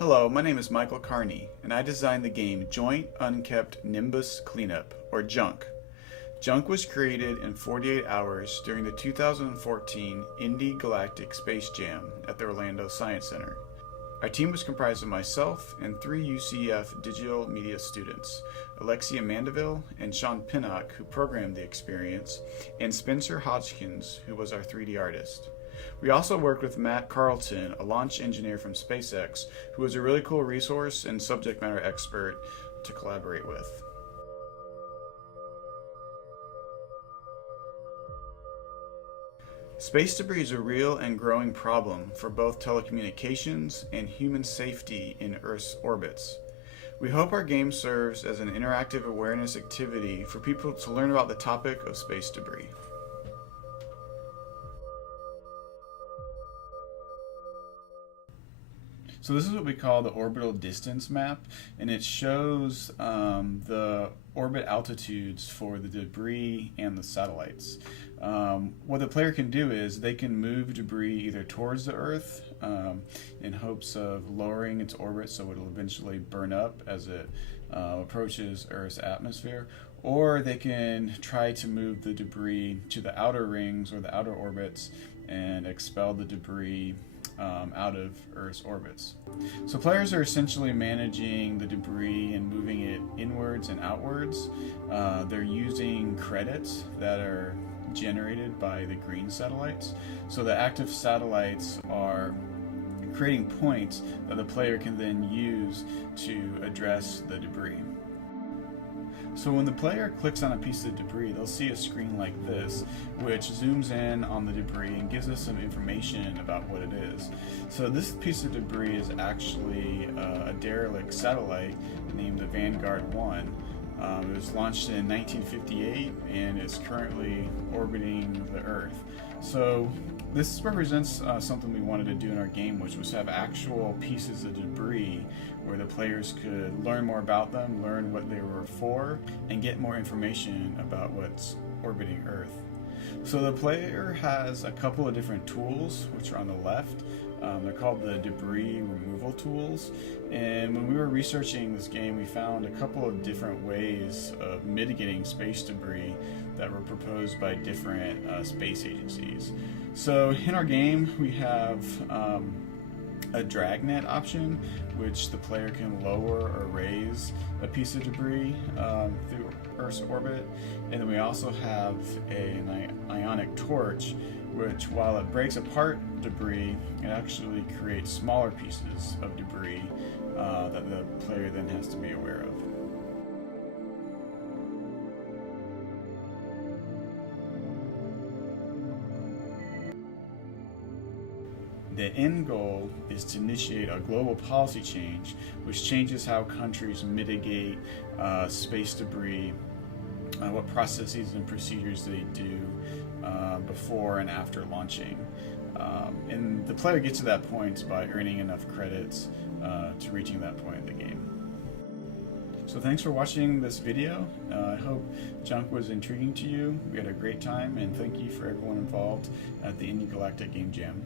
Hello, my name is Michael Carney, and I designed the game Joint Unkept Nimbus Cleanup, or J.U.N.K. J.U.N.K was created in 48 hours during the 2014 Indy Galactic Space Jam at the Orlando Science Center. Our team was comprised of myself and 3 UCF digital media students, Alexia Mandeville and Sean Pinnock, who programmed the experience, and Spencer Hodgkins, who was our 3D artist. We also worked with Matt Carlton, a launch engineer from SpaceX, who was a really cool resource and subject matter expert to collaborate with. Space debris is a real and growing problem for both telecommunications and human safety in Earth's orbits. We hope our game serves as an interactive awareness activity for people to learn about the topic of space debris. So this is what we call the orbital distance map, and it shows the orbit altitudes for the debris and the satellites. What the player can do is they can move debris either towards the Earth in hopes of lowering its orbit so it'll eventually burn up as it approaches Earth's atmosphere, or they can try to move the debris to the outer rings or the outer orbits and expel the debris out of Earth's orbits. So players are essentially managing the debris and moving it inwards and outwards. They're using credits that are generated by the green satellites. So the active satellites are creating points that the player can then use to address the debris. So when the player clicks on a piece of debris, they'll see a screen like this, which zooms in on the debris and gives us some information about what it is. So this piece of debris is actually a derelict satellite named the Vanguard 1. It was launched in 1958 and is currently orbiting the Earth. So this represents something we wanted to do in our game, which was have actual pieces of debris where the players could learn more about them, learn what they were for, and get more information about what's orbiting Earth. So the player has a couple of different tools, which are on the left. They're called the debris removal tools. And when we were researching this game, we found a couple of different ways of mitigating space debris that were proposed by different space agencies. So in our game, we have a dragnet option, which the player can lower or raise a piece of debris through Earth's orbit. And then we also have an ionic torch, which, while it breaks apart debris, it actually creates smaller pieces of debris that the player then has to be aware of. The end goal is to initiate a global policy change which changes how countries mitigate space debris, what processes and procedures they do before and after launching. And the player gets to that point by earning enough credits to reaching that point in the game. So thanks for watching this video. I hope J.U.N.K was intriguing to you. We had a great time, and thank you for everyone involved at the Indy Galactic Game Jam.